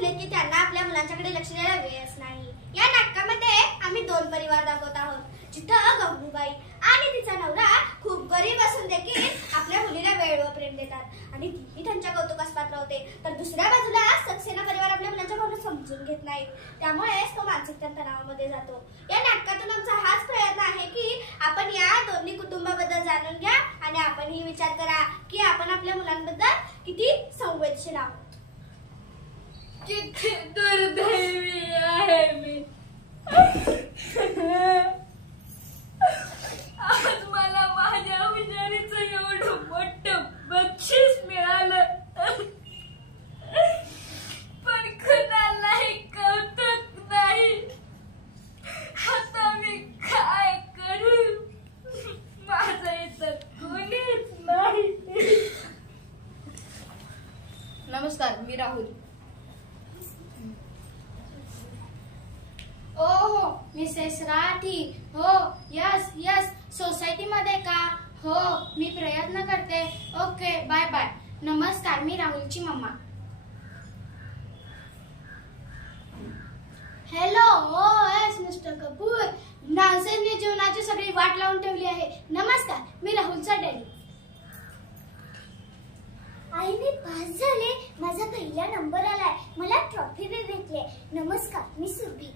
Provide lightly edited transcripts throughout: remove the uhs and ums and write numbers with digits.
झालेत की त्यांना आपल्या मुलांच्याकडे लक्ष द्यायला वेळच नाही. या नाटकामध्ये आम्ही 2 परिवार दाखवत आहोत, जिथं गंगूबाई आणि तिचा नवरा खूप गरीब असून देखील आपल्या मुलीला वेळ व प्रेम देतात आणि तीही त्यांच्या कौतुकास पात्र होते. तर दुसऱ्या बाजूला सक्सेना परिवार आपल्या मुलांच्या भावना समजून घेत नाहीत, त्यामुळेच तो मानसिक तणावामध्ये जातो. या नाटकातून आमचा हाच प्रयत्न आहे की आपण या दोन्ही कुटुंबाबद्दल जाणून घ्या आणि आपणही विचार करा की आपण आपल्या मुलांबद्दल किती संवेदनशील आहोत. किती दुर्दैवी आहे मी. आज मला माझ्या हुशारीचं एवढं मोठं बक्षीस मिळालं, पण कुणालाही कौतुक नाही. आता मी काय करू? माझं इथं कोणीच नाही. नमस्कार, मी राहुल. हो मिसेस राठी. हो यस यस. सोसायटीमध्ये का? हो मी प्रयत्न करते. Okay bye bye. नमस्कार, मी राहुलची मम्मा. हॅलो. हो यस मिस्टर कपूर. नाझरने जेवणाची सगळी वाट लावून ठेवली आहे. नमस्कार, मी राहुलचा डॅडी. आई मी पास झाले, माझा पहिला नंबर आलाय, मला ट्रॉफी बी भेटली. नमस्कार, मी सुरभी.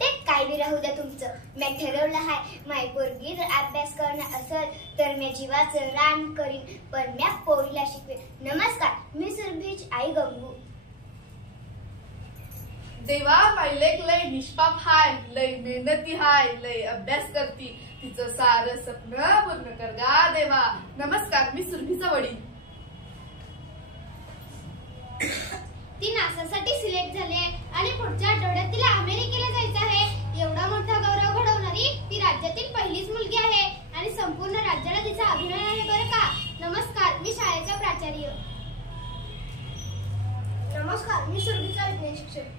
ते काय बी राहू द्या तुमचं. मी ठरवलं आहे, माय पोरगी जर अभ्यास करणं असेल तर मी जीवाचं रान करीन, पण मी पोरीला शिकवेन. नमस्कार, मी सुरभीची आई गंगू. देवा, माय लेक लय निष्पाप हाय, लय मेहनती हाय, लय अभ्यास करती, तिचं सारं स्वप्न पूर्ण कर गा देवा. नमस्कार, मी सुरभीचा वडील. ती नासासाठी सिलेक्ट झाली आहे आणि पुढच्या आठवड्यात तिला अमेरिकेला जायचं आहे. एवढा मोठा गौरव घडवणारी ती राज्यातील पहिलीच मुलगी आहे आणि संपूर्ण राज्याला तिचा अभिनय आहे बरं का. नमस्कार, मी शाळेचा प्राचार्य. नमस्कार, मी सुरभीचा विज्ञान शिक्षक.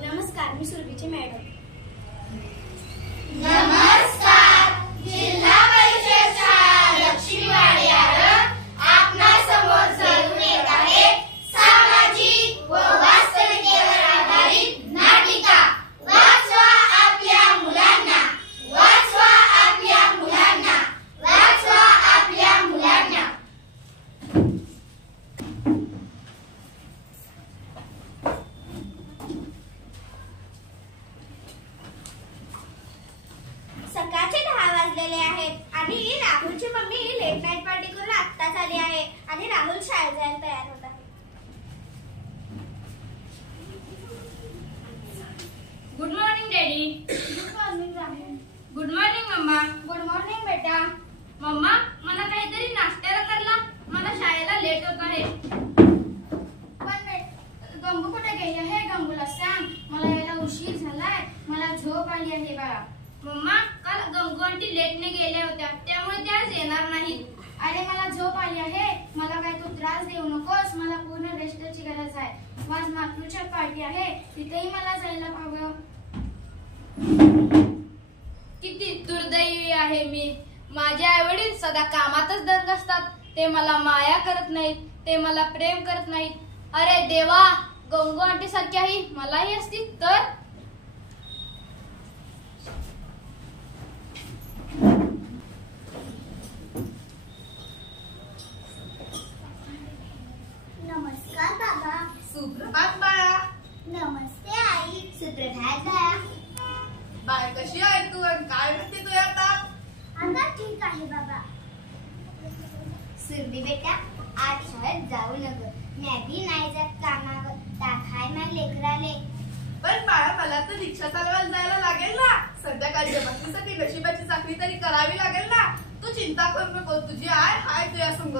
नमस्कार, मी सुरभीची मॅडम. नमस्कार, जिल्हा परिषद शाळा लक्ष्मीवाडी आपणा समोर जरूर येत आहे सामाजिक व वास्तविकतेवर आधारित नाटिका. वाचवा आपल्या मुलांना, वाचवा आपल्या मुलांना, वाचवा आपल्या मुलांना. सकाळचे 10 वाजलेले आहेत आणि राहुलची मम्मी लेट नाईट पार्टी करून आत्ताच आली आहे आणि राहुल शाळेत जायला तयार होत आहे. Good morning daddy. Good morning Rahul. Good morning मम्मा. गुड मॉर्निंग बेटा. मम्मा, मला काहीतरी नाश्त्याला करला, मला शाळेला लेट होत आहे. पण गंगू कुठे गेली आहे? गंगूला सांग, मला यायला उशीर झालाय, मला झोप आली आहे बाळा. मम्मा, काल गंगू आंटी लेटने गेल्या होत्या, त्यामुळे त्या आज येणार नाहीत. अरे मला झोप आली आहे, मला काय तू त्रास देऊ नकोस, मला पूर्ण रेस्टची गरज आहे. आज नातूच्या पार्टी आहे, तिथेही मला जायला हवं. किती दुर्दैवी आहे मी. माझे आई वडील सदा कामातच दंग असतात, ते मला माया करत नाहीत, ते मला प्रेम करत नाहीत. अरे देवा, गंगू आंटी सारख्याही मलाही असती तर. नमस्कार बाबा. सुप्रभात बाळा. नमस्ते आई. सुप्रभात बाळा. बाय, कशी आहे तू आणि काय म्हणते तू आता? आता ठीक आहे बाबा. सुरभी बेटा, आज शाळेत जाऊ नको, मी बी नाही जात कामावर, टाकाय ना लेकराले. पण बाळा, मला तर रिक्षा चालवायला जायला लागेल ना, संध्याकाळच्या बसण्यासाठी नशिबाची चाकरी तरी करावी लागेल ना. तू चिंता करू नको, तुझी आय हाय तुझ्या संग.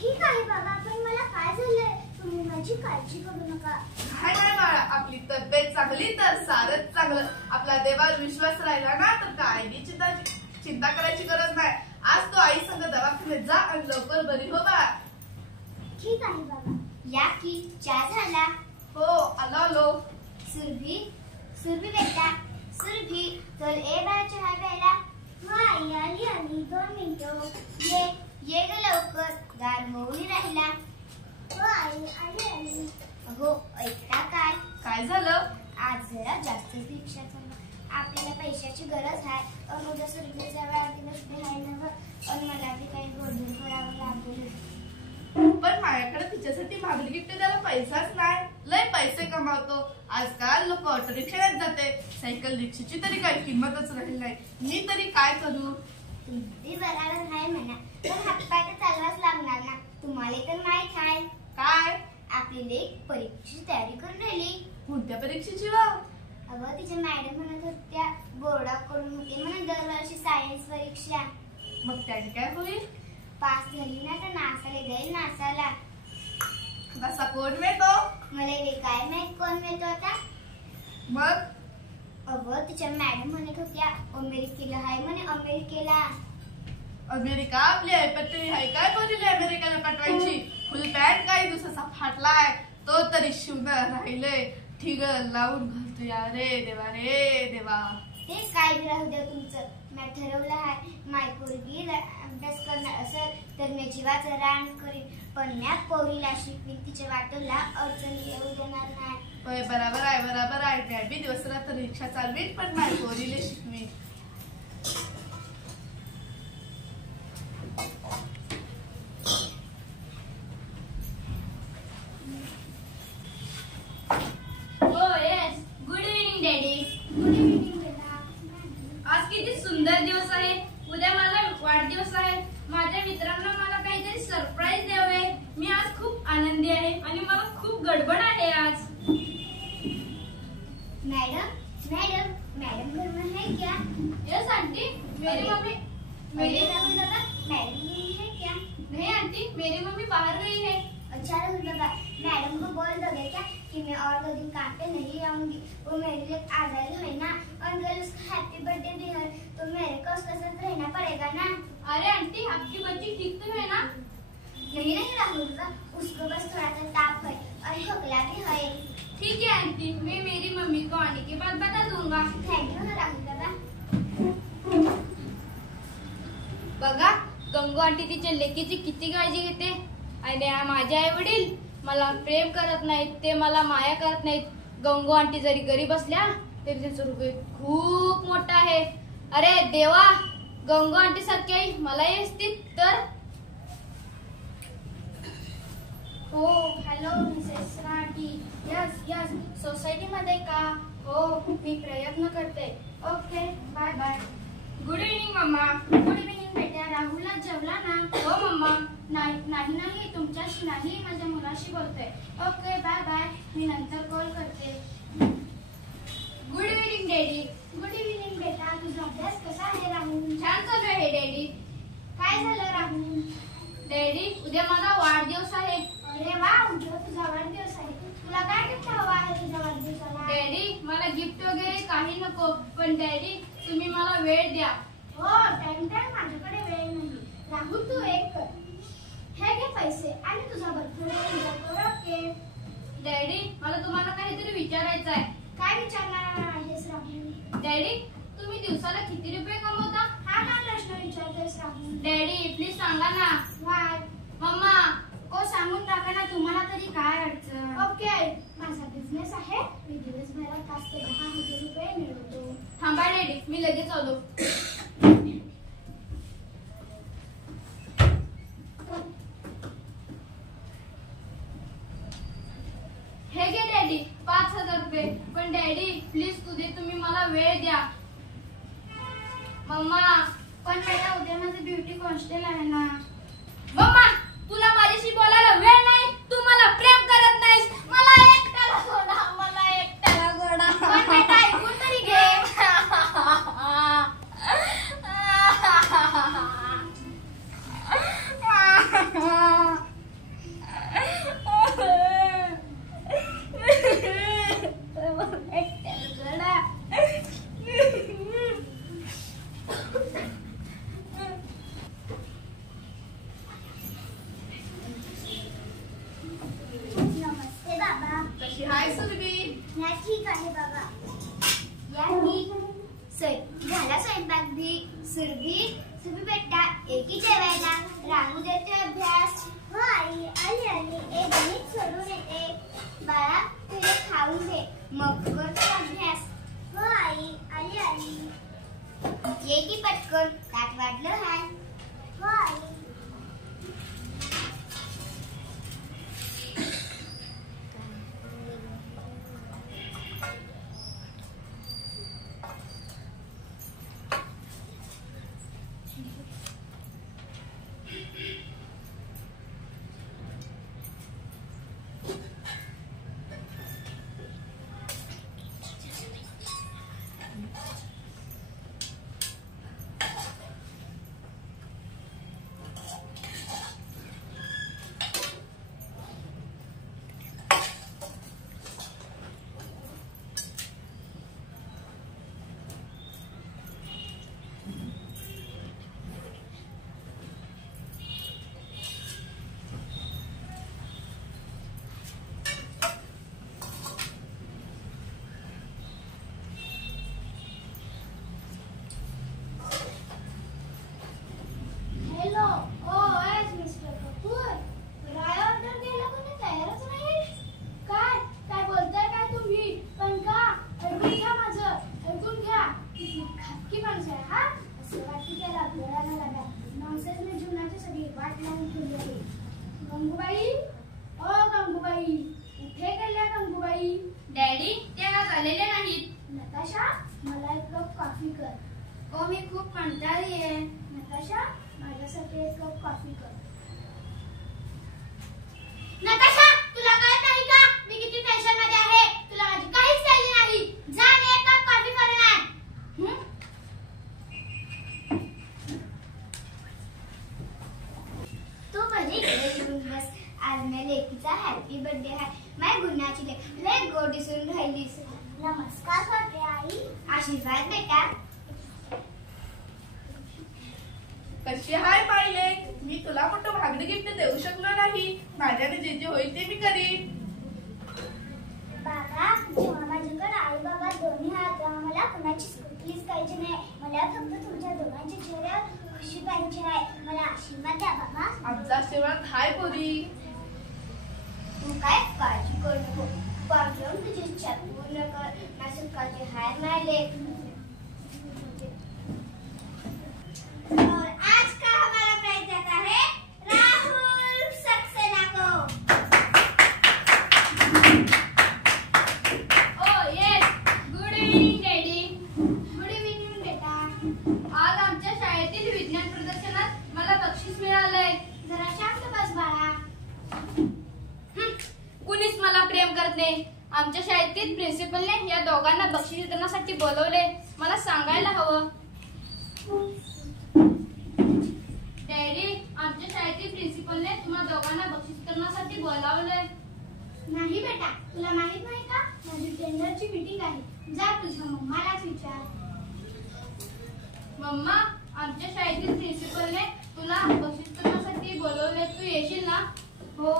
ठीक आहे बाबा, पण मला काय झालंय, तुम्ही माझी काळजी करू नका. काय नाही बाळा, आपली तब्येत चांगली तर सारच चांगलं. आपला देवावर विश्वास राहिला ना तर काय चिंता करायची गरज नाही. आज तो आई संग दवाखान्यात जा आणि लवकर बरी हो बा. ठीक आहे बाबा. या की चहा झाला. हो, आलो. सुरभी, सुरभी बेटा, सुरभी, चल ए बाळा चहा प्यायला. आई आली 2 मिनिटं. ये पैशाची गरज आहे आणि उद्या सुरभीच्या वाढदिवस बी आहे ना आणि मला बी काही गोडधोड करावं लागेल. पण माझ्याकडे तिच्यासाठी मागणी गिफ्ट द्यायला पैसाच नाही. लय पैसे कमावतो. आजकाल लोक ऑटो रिक्षात जाते. सायकल रिक्षाची तरी काही किंमतच राहिली नाही. मी तरी काय करू? तुम्ही बरोबर आहे म्हणा, पण हातपाय तर चालवाच लागणार ना. तुम्हाला तर माहित आहे काय? आपली लेक परीक्षेची तयारी करून राहिली. कोणत्या परीक्षेची वा? अगं तिच्या मॅडम म्हणत होत्या बोर्डाकडून होते म्हणून दरवर्षी सायन्स परीक्षा. मग त्याने काय होईल? पास झाली ना तर नासाला जाईल. नासाला कसा कोण मिळतो? मला हे काय माहित कोण मिळतो आता. मग अगं तिच्या मॅडम म्हणत होत्या अमेरिकेला आहे म्हणे. अमेरिकेला. अमेरिका आपली ऐपत आहे काय बोलले अमेरिकेला पाठवायची? फुल पॅन्ट काही दिवसाचा फाटलाय तो तरी शिवणार राहिले. ठीक लावून घालतो या रे देवा. ते काय राहू द्या तुमचं. मी ठरवलं आहे माय पोरगी अभ्यास करणार असेल तर मी जीवाचं रान करीन, पण मी पोरीला शिकवीन. तिच्या वाटोला अडचणी येऊ देणार नाही. बरोबर आहे. मी बी दिवस रात्र रिक्षा चालवीन पण माझ्या पोरीला शिकवीन. Good evening daddy. Good evening बेटा. आज किती सुंदर दिवस आहे. उद्या माझा वाढदिवस आहे. माझ्या मित्रांना मला काहीतरी सरप्राईज द्यावे. मी आज खूप आनंदी आहे आणि मला खूप गडबड आहे आज. मैडम घर में है क्या? Yes aunty. मेरी मम्मी मैडम है क्या? नहीं आंटी, मेरी मम्मी बाहर गई है. अच्छा राहुल बाबा, मैडम को बोल दोगे क्या कि मैं और 2 दिन काम पे नहीं आऊंगी. वो मेरे लिए आजादी है ना और कल उसका हैप्पी बर्थडे भी है तो मेरे को उसके साथ रहना पड़ेगा ना. अरे आंटी, आपकी बच्ची ठीक तो है ना? नहीं राहुल बाबा, उसको बस थोड़ा सा ताप है और खोखला भी है. ठीक है आंटी, मैं मेरी मम्मी को आने के बाद बता दूंगा. थैंक यू राहुल बाबा. बघा गंगू आंटी तिच्या लेकीची किती काळजी घेते. आणि माझे आई वडील मला प्रेम करत नाहीत, ते मला माया करत नाहीत. गंगू आंटी जरी गरीब असल्या तरी त्यांचं हृदय खूप मोठं आहे. अरे देवा, गंगू आंटी सारखी आई मलाही असती तर. हो hello Mrs Rathi. Yes society मध्ये का? हो मी प्रयत्न करते. Okay bye bye. Good evening मम्मा. गुड इव्हिनिंग बेटा. राहुलला जेवला ना? हो मम्मा. नाही तुमच्याशी नाही, माझ्या मुलाशी बोलते. Okay bye bye. मी नंतर कॉल करते. Good evening daddy. Good evening बेटा. तुझा अभ्यास कसा आहे राहुल? छान चालू आहे डॅडी. काय झालं राहुल? डॅडी उद्या माझा वाढदिवस आहे. अरे वा, उद्या तुझा वाढदिवस आहे. तुला काय गिफ्ट हवं आहे तुझ्या वाढदिवसाला? डॅडी मला गिफ्ट वगैरे काही नको, पण डॅडी तुम्ही मला वेळ द्या. हो टाइम माझ्याकडे वेळ नाही. राहुल तू एक कर, हे घे पैसे आणि तुझा बर्थडे एन्जॉय कर. ओके डॅडी मला तुम्हाला काहीतरी विचारायचं आहे. काय विचारणार आहेस राहुल? डॅडी तुम्ही दिवसाला किती रुपये कमवता? हा काय प्रश्न विचारतोयस राहुल? डॅडी प्लीज सांगा ना. Why mamma. को सांगून टाका ना, तुम्हाला तरी काय अडचण? ओके माझा बिझनेस आहे. मी दिवसभरात 5 ते 10 हजार रुपये मिळवतो. थांबा डॅडी, मी लगेच आलो. हे घे डॅडी 5,000 रुपये. पण डॅडी प्लीज तुम्ही मला वेळ द्या. मम्मा. पण बेटा उद्या माझं ब्युटी कॉन्स्टेल आहे ना. मम्मा तुला माझ्याशी बोलायला वेळ नाही. तू मला प्रेम करत नाहीस. मला एकट्याला गोडा. पण बेटा ऐकून तरी घे. नमस्ते बाबा. कशी हाय सुरभी? मैं ठीक आहे बाबा. या की झाला स्वयंपाक भी. सुरभी बेटा एकी जेवायला. राहू देते अभ्यास. हो आई आली. एक गणित सोडून येते. बाळा तुला खाऊ दे मग करतो अभ्यास. हो आई आली. ये की पटकन ताट वाढलं हाय. हो आई. Hello. Oh yes mister Kapoor. काय ऑर्डर द्यायला कोणी तयारच नाही. काय काय बोलताय काय तुम्ही? पण का? ऐकून घ्या माझं. ऐकून घ्या. किती खाटकी माणसं आहे हा. असं वाटतं त्याला आपल्याला नाही लागला. नॉनसेन्सने जीवनाची सगळी वाट लावून ठेवली आहे. गंगूबाई. ओ गंगूबाई. कुठे गेल्या गंगूबाई? डॅडी ते आज आलेले नाहीत. नताशा मला एक कप कॉफी कर. ओ मी खूप कंटाळली आहे. नताशा माझ्यासाठी एक कप कॉफी कर. नताशा तुला कळत नाही का मी किती टेन्शन मध्ये आहे. तुला माझी काहीच काळजी नाही. जा आणि एक कप कॉफी करून आण. तू भले इकडे येऊन बस. आज माझ्या लेकीचा हॅपी बर्थडे आहे. माझ्या गुन्ह्याची लेक लय गोड दिसून राहिलीस. नमस्कार करते आई. आशीर्वाद बेटा. कशी हाय पाहिले. मी तुला मोठं भागडी गिफ्ट देऊ शकलो नाही. माझ्याने जे जे होईल ते मी करीन. बाबा जेव्हा माझ्याकडे आई बाबा दोन्ही आहेत तेव्हा मला कुणाचीच कुठलीच पाहिजे नाही. मला फक्त तुमच्या दोघांच्या चेहऱ्यावर खुशी पाहिजे आहे. मला आशीर्वाद द्या बाबा. आमचा आशीर्वाद हाय पोरी. तू काय काळजी करू नको. पाठवून तुझी इच्छा पूर्ण कर. माझं काळजी हाय मायले. और आज का हमारा प्राइज जाता है राहुल सक्सेना को. Oh yes. Good evening daddy. Good evening बेटा. आज आमच्या शाळेतील विज्ञान प्रदर्शनात मला बक्षीस मिळालंय. जरा शांत बस बाळा. कुणीच मला प्रेम करत नाही. आमच्या शाळेतील प्रिन्सिपलने या दोघांना बक्षीस वितरणासाठी बोलवले. मला सांगायला हवं. डॅडी आमच्या शाळेतील प्रिन्सिपलने तुम्हा दोघांना बक्षीस वितरणासाठी बोलावलंय. नाही बेटा तुला माहित नाही का माझी टेंडरची मीटिंग आहे. जा तुझ्या मम्मालाच विचार. मम्मा आमच्या शाळेतील प्रिन्सिपलने तुला बक्षीस वितरणासाठी बोलवले. तू येशील ना? हो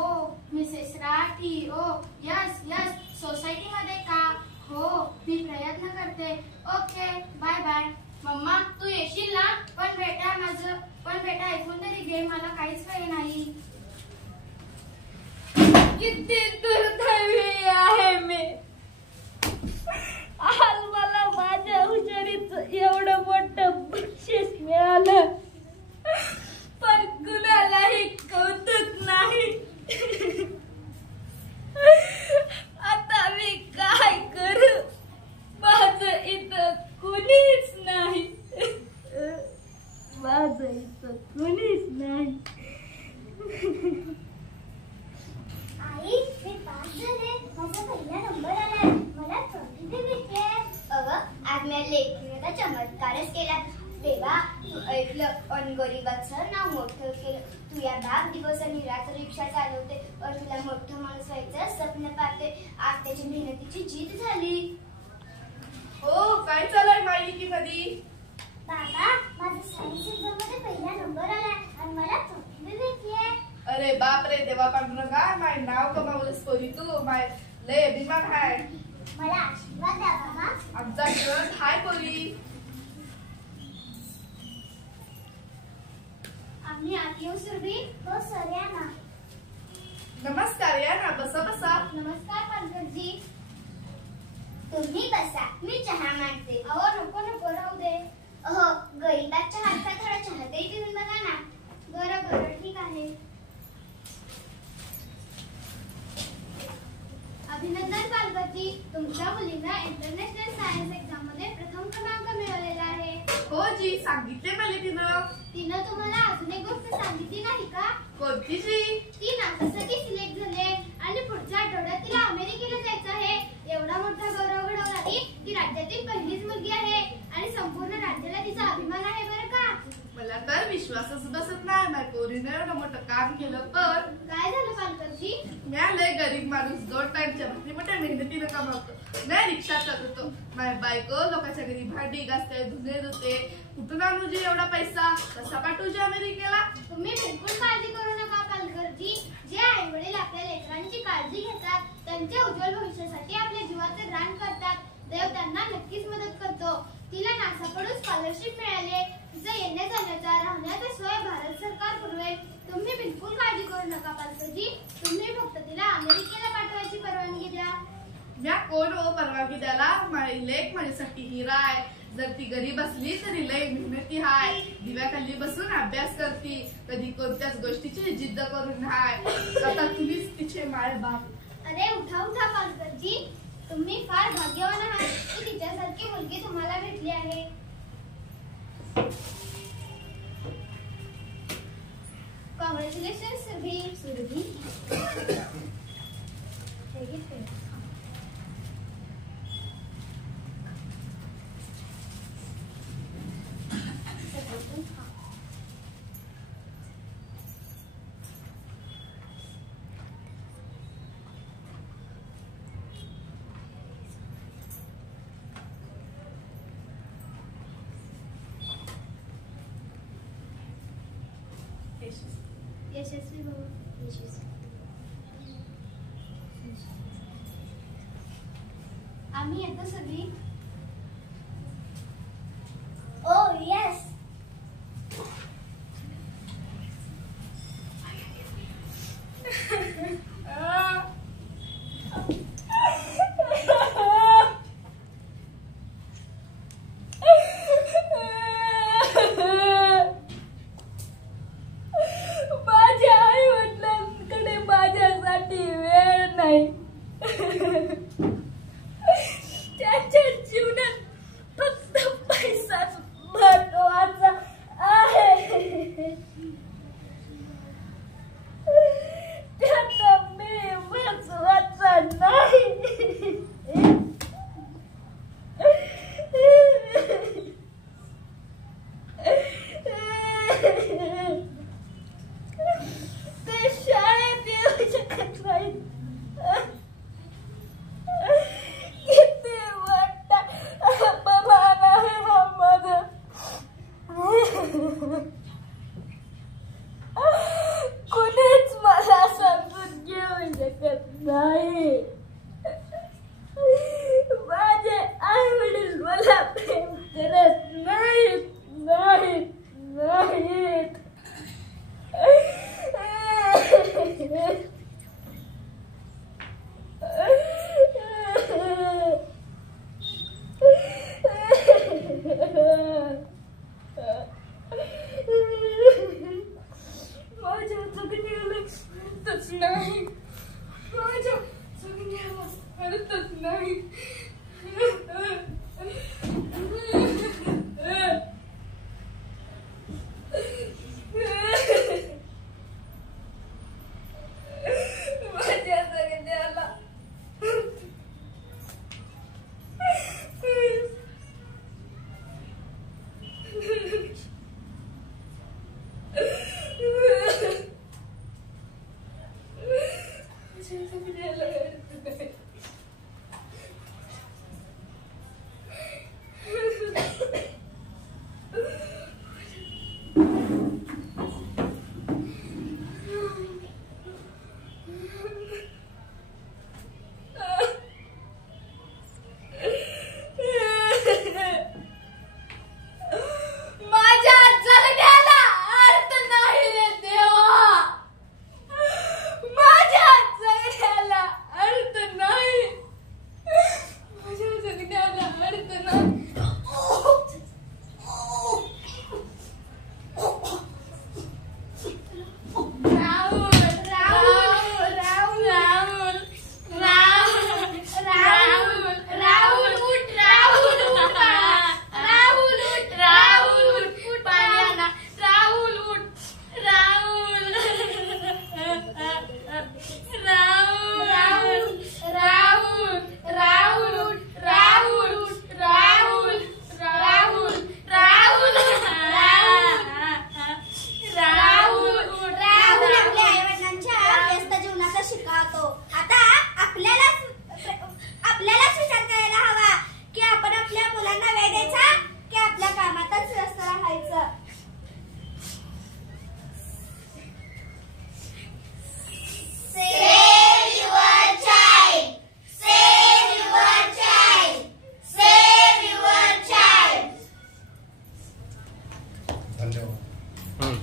Mrs Rathi. Oh yes yes. सोसायटीमध्ये का? हो मी प्रयत्न करते. Okay bye bye. मम्मा तू येशील ना? पण बेटा ऐकून तरी घे. मला काहीच काही नाही. किती दुर्दैवी आहे मी. आज मला माझ्या हुशारीचं एवढं मोठं बक्षीस मिळालं पण कुणालाही कौतुक नाही. आता मी काय करू. माझं इथं कुणीच नाही. माझं इथं कुणीच नाही. आई मी पास झाले. माझा पहिला नंबर आलाय. मला ट्रॉफी भेटली. अगं आज माझ्या लेकीने तर चमत्कारच केला. देवा तू ऐकलं आणि गरीबाचं नाव मोठं केलं. तू या 10 दिवसांनी रात्र रिक्षा चालवते और तुला मोठं माणूस व्हायचं स्वप्न पाहते. आज त्याची मेहनतीची जीत झाली. हो काय चालय माहिती मध्ये. बाबा माझा सायन्स एक्झाम मध्ये पहिला नंबर आलाय आणि मला ट्रॉफी भेटली. अरे बाप रे देवा पांडुरंगा. माय नाव कमावलंस पोरी तू. माय लय अभिमान हाय. मला आशीर्वाद द्या बाबा. आमचा आशीर्वाद हाय पोरी. आम्ही आत येऊ सुरभी. हो सर या ना. नमस्कार या ना. बसा बसा. नमस्कार पंकजी. तुम्ही बसा मी चहा मांडते. अहो नको नको राहू दे. अहो गरीबाच्या हातचा थोडा चहा तरी पिऊन बघा ना. बरं बरं ठीक आहे. अभिनंदन पालकजी, तुमच्या मुलीनं इंटरनॅशनल सायन्स एक्झाम मध्ये प्रथम क्रमांक मिळवलेला आहे. हो जी, सांगितले मला तिनं. तिनं तुम्हाला अजून एक गोष्ट सांगितली नाही का? कोणती जी? ती नासासाठी सिलेक्ट झाली आणि पुढच्या आठवड्यात तिला अमेरिकेला जायचं आहे. एवढा मोठा गौरव घडवणारी ती राज्यातील पहिलीच मुलगी आहे आणि संपूर्ण राज्याला तिचा अभिमान आहे बरं का. मला तर विश्वासच बसत नाही. माझ्या पोरीनं एवढं मोठं काम केलं. पण काय झालं पालकजी? मी लय गरीब माणूस, 2 टाइमच्या भाकरी मोठ्या मेहनतीनं कमावतो. नाही रिक्षा चालवतो. माझ्या बायको लोकांच्या घरी भांडी घासते, धुणे धुते. कुठून आणू जी एवढा पैसा? कसा पाठवू जी अमेरिकेला? तुम्ही बिलकुल काळजी करू नका पालकजी. जे आई वडील आपल्या लेकरांची काळजी घेतात, त्यांच्या उज्ज्वल भविष्यासाठी आपल्या जीवाचं रान करतात, देव त्यांना नक्कीच मदत करतो. तिला नासाकडून स्कॉलरशिप मिळाले. तिचं येण्या जाण्याचा राहण्याचा सोय भारत सरकार पुरवेल. तुम्ही बिलकुल काळजी करू नका पालकजी. तुम्ही फक्त तिला अमेरिकेला पाठवायची परवानगी द्या. म्या कोण हो परवानगी द्यायला? माझी लेक माझ्यासाठी हिरा आहे. जर ती गरीब असली तरी लय मेहनती हाय. दिव्याखाली बसून अभ्यास करती. कधी कोणत्याच गोष्टीची जिद्द करून हाय. आता तुम्हीच तिचे माय बाप. अरे उठा उठा पालकजी, तुम्ही फार भाग्यवान आहात की तिच्यासारखी मुलगी तुम्हाला भेटली आहे. कॉंग्रॅच्युलेशन सुरभी. यशस्वी भाऊ. आम्ही येतो सगळी. Oh yes. माझ्या आई वडिलांकडे माझ्यासाठी वेळ नाही. त्यांच्या जीवनात फक्त पैसाच महत्वाचा आहे. त्यांना मी महत्वाचा नाही. ते शाळेत येऊ शकत नाहीत. किती वाटतं अपमान आहे हा माझा. कुणीच मला समजून घेऊ शकत नाही. माझे आई वडील मला प्रेम करत नाहीत.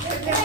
धन्यवाद.